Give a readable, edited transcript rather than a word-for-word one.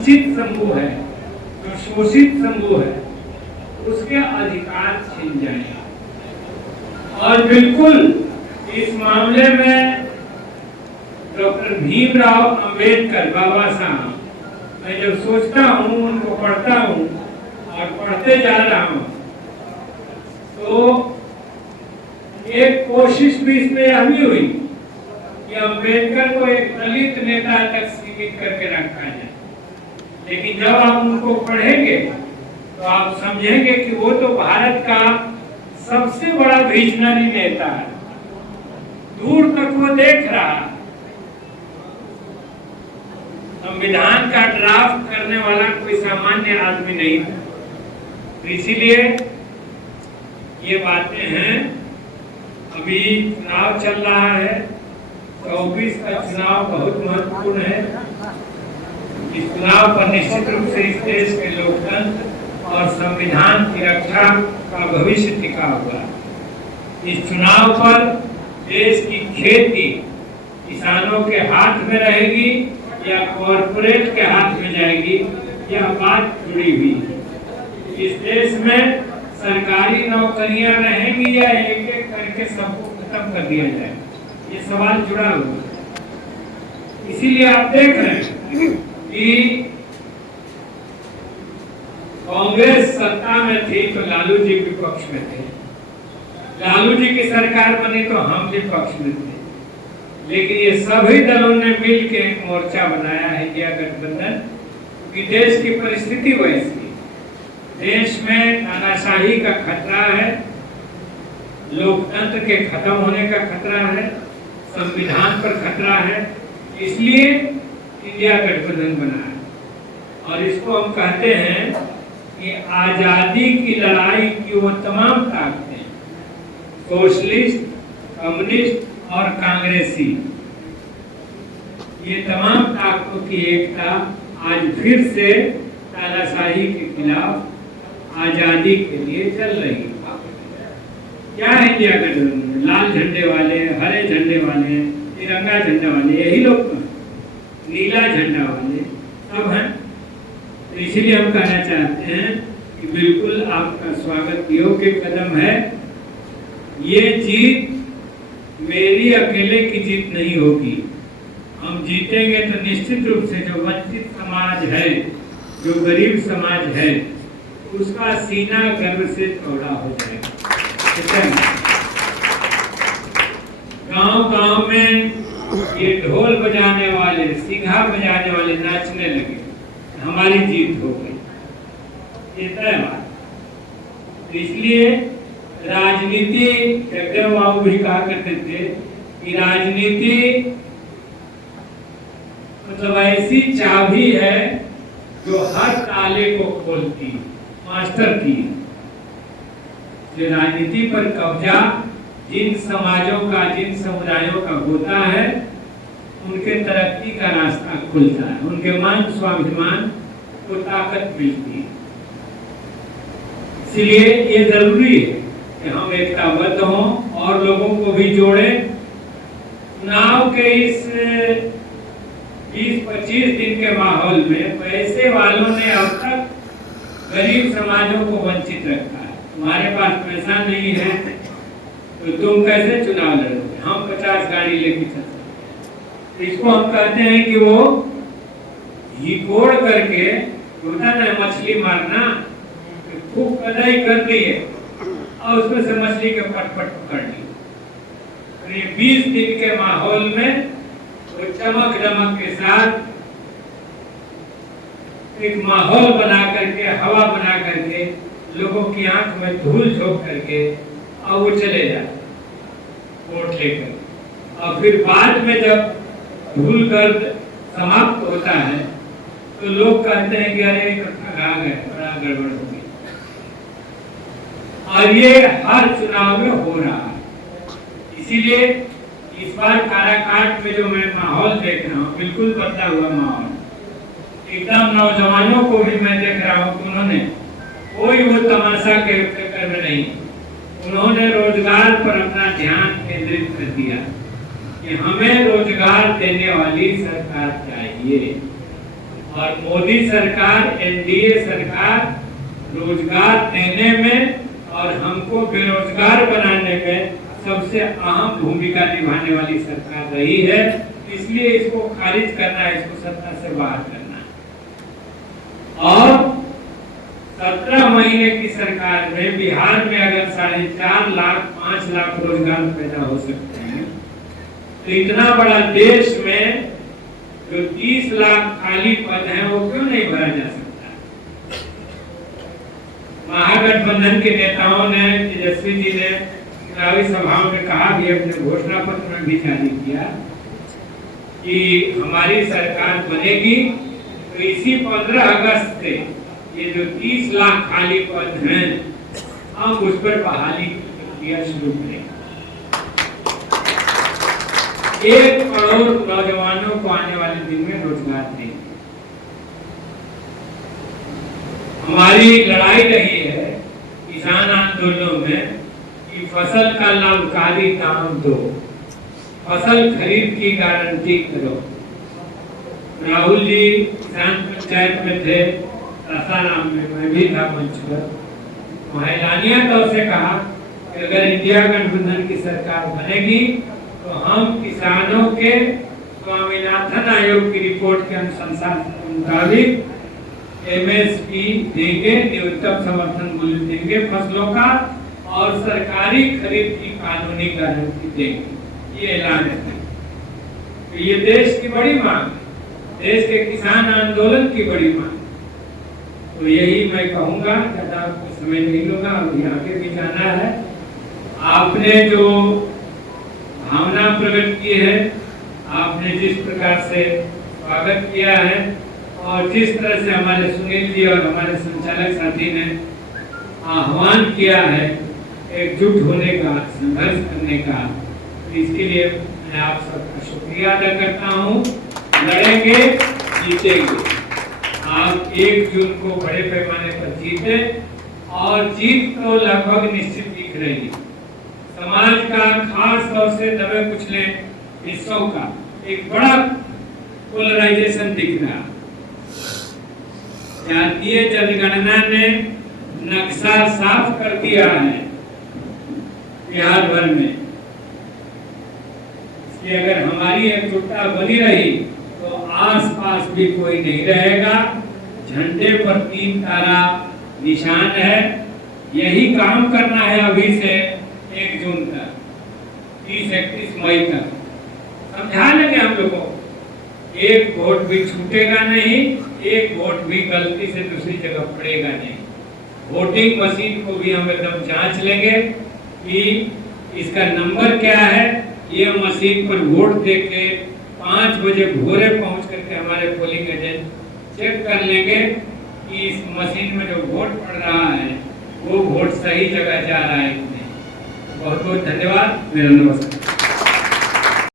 वंचित समूह है, जो शोषित समूह है, उसके अधिकार छीन जाएंगे। और बिल्कुल इस मामले में डॉक्टर भीमराव अंबेडकर बाबा साहब, मैं जब सोचता हूँ, उनको पढ़ता हूँ और पढ़ते जा रहा हूँ, तो एक कोशिश भी इसमें यह भी हुई कि अंबेडकर को एक दलित नेता तक सीमित करके रखा जाए। लेकिन जब आप उनको पढ़ेंगे तो आप समझेंगे कि वो तो भारत का सबसे बड़ा विजनरी नेता है, दूर तक वो देख रहा है। संविधान का ड्राफ्ट करने वाला कोई सामान्य आदमी नहीं था। तो इसीलिए ये बातें हैं। अभी चुनाव चल रहा है, 24 का चुनाव बहुत महत्वपूर्ण है। इस चुनाव पर निश्चित रूप से इस देश के लोकतंत्र और संविधान की रक्षा का भविष्य टिका हुआ। इस चुनाव पर देश की खेती किसानों के हाथ में रहेगी या कॉरपोरेट के हाथ में जाएगी, यह बात जुड़ी हुई है। इस देश में सरकारी नौकरियां रहेंगी या एक एक करके सबको खत्म कर दिया जाए, ये सवाल जुड़ा हुआ है। इसीलिए आप देख रहे हैं कि कांग्रेस सत्ता में थी तो लालू जी विपक्ष में थे, लालू जी की सरकार बनी तो हम विपक्ष में थे। लेकिन ये सभी दलों ने मिलकर एक मोर्चा बनाया है, इंडिया गठबंधन, कि देश की परिस्थिति वैसी, देश में तानाशाही का खतरा है, लोकतंत्र के खत्म होने का खतरा है, संविधान पर खतरा है, इसलिए इंडिया गठबंधन बना है। और इसको हम कहते हैं कि आजादी की लड़ाई की वो तमाम ताकतें, सोशलिस्ट, कम्युनिस्ट और कांग्रेसी, ये तमाम ताकतों की एकता आज फिर से तानाशाही के खिलाफ आजादी के लिए चल रही है। क्या है इंडिया गठबंधन? लाल झंडे वाले, हरे झंडे वाले, तिरंगा झंडा वाले, यही लोग तो, नीला झंडा वाले सब हैं। तो इसलिए हम कहना चाहते हैं कि बिल्कुल आपका स्वागत योग्य कदम है। ये जीत मेरी अकेले की जीत नहीं होगी। हम जीतेंगे तो निश्चित रूप से जो वंचित समाज है, जो गरीब समाज है, उसका सीना गर्व से चौड़ा हो जाएगा। गांव-गांव में ये ढोल बजाने वाले, सिंघा बजाने वाले नाचने लगे, हमारी जीत हो गई, ये तय बात। तो इसलिए राजनीति, जगदेव बाबू भी कहा करते थे कि राजनीति मतलब ऐसी चाबी है जो हर ताले को खोलती, मास्टर की। जो राजनीति पर कब्जा जिन समाजों का, जिन समुदायों का होता है, उनके तरक्की का रास्ता खुलता है, उनके मान स्वाभिमान को ताकत मिलती है। इसलिए ये जरूरी है कि हम एकताबद्ध हों और लोगों को भी जोड़ें। चुनाव के इस 20-25 दिन के माहौल में पैसे वालों ने अब तक गरीब समाजों को वंचित रखा है। तुम्हारे पास पैसा नहीं है तो तुम कैसे चुनाव लड़ोगे? हम 50 गाड़ी लेके चलते। इसको हम कहते हैं कि वो घीकोड़ करके, होता ना मछली मारना, खूब कदाई कर दी है और उसमें से मछली के पट-पट पकड़ ली। और ये 20 दिन के माहौल में वो चमक दमक के साथ एक माहौल बना करके, हवा बना करके, लोगों की आंख में धूल झोंक करके और वो चले जाते वोट लेकर। और फिर बाद में जब धूल गर्द समाप्त होता है तो लोग कहते हैं कि अरे आ गए, बड़ा गड़बड़ हो गई। और ये हर चुनाव में हो रहा है। इसीलिए इस बार काराकाट में जो मैं माहौल देख रहा हूँ, बिल्कुल बदला हुआ माहौल। एकदम नौजवानों को भी मैं देख रहा हूँ कि उन्होंने कोई वो तमाशा के चक्कर में नहीं, उन्होंने रोजगार पर अपना ध्यान केंद्रित कर दिया कि हमें रोजगार देने वाली सरकार चाहिए। और मोदी सरकार, एनडीए सरकार रोजगार देने में और हमको बेरोजगार बनाने में सबसे अहम भूमिका निभाने वाली सरकार रही है। इसलिए इसको खारिज करना है, इसको सत्ता से बाहर करना है। और 17 महीने की सरकार में बिहार में अगर 4.5 लाख 5 लाख रोजगार पैदा हो सकते हैं, तो इतना बड़ा देश में जो 30 लाख खाली पद हैं वो क्यों नहीं भरा जा सकता? महागठबंधन के नेताओं ने, तेजस्वी जी ने चुनावी सभाओं में कहा भी, अपने घोषणा पत्र में भी जारी किया कि हमारी सरकार बनेगी तो इसी 15 अगस्त से ये जो 30 लाख खाली पद हैं हम उस पर बहाली की प्रक्रिया शुरू करेंगे। 1 करोड़ नौजवानों को आने वाले दिन में रोजगार देंगे। हमारी लड़ाई रही है किसान आंदोलनों में कि फसल का लाभकारी दाम दो, फसल खरीद की गारंटी करो। राहुल जी किसान पंचायत में थे, सासाराम में, मैं भी था मंच पर। वहाँ एलानिया तौर से कहा कि अगर इंडिया गठबंधन की सरकार बनेगी तो हम किसानों के स्वामीनाथन आयोग की रिपोर्ट के अनुसार के मुताबिक एमएसपी देंगे, न्यूनतम समर्थन मूल्य देंगे फसलों का, और सरकारी खरीद की कानूनी गारंटी देंगे। ये ऐलान है। तो ये देश की बड़ी मांग है, देश के किसान आंदोलन की बड़ी मांग। तो यही मैं कहूँगा, ज़्यादा समय नहीं लूँगा, अभी आगे भी जाना है। आपने जो भावना प्रकट की है, आपने जिस प्रकार से स्वागत किया है और जिस तरह से हमारे सुनील जी और हमारे संचालक साथी ने आह्वान किया है एकजुट होने का, संघर्ष करने का, तो इसके लिए मैं आप सबका शुक्रिया अदा करता हूँ। लड़ेंगे, जीतेंगे। आप 1 जून को बड़े पैमाने पर जीते, और जीत तो लगभग निश्चित दिख रही है। समाज का खास तौर से दबे कुचले हिस्सों का एक बड़ा पोलराइजेशन दिख रहा। जातीय जनगणना ने नक्शा साफ कर दिया है बिहार भर में कि अगर हमारी एकजुटता बनी रही तो आसपास भी कोई नहीं रहेगा। झंडे पर 3 तारा निशान है। यही काम करना है अभी से 1 जून तक, 30-31 मई तक। समझा लेंगे हम लोगों, 1 वोट भी छूटेगा नहीं, 1 वोट भी गलती से दूसरी जगह पड़ेगा नहीं। वोटिंग मशीन को भी हम एकदम जांच लेंगे कि इसका नंबर क्या है। ये मशीन पर वोट देके 5 बजे भोरे पहुंच करके हमारे पोलिंग एजेंट चेक कर लेंगे कि इस मशीन में जो वोट पड़ रहा है वो वोट सही जगह जा रहा है कि नहीं। बहुत बहुत धन्यवाद। मेरा नमस्कार।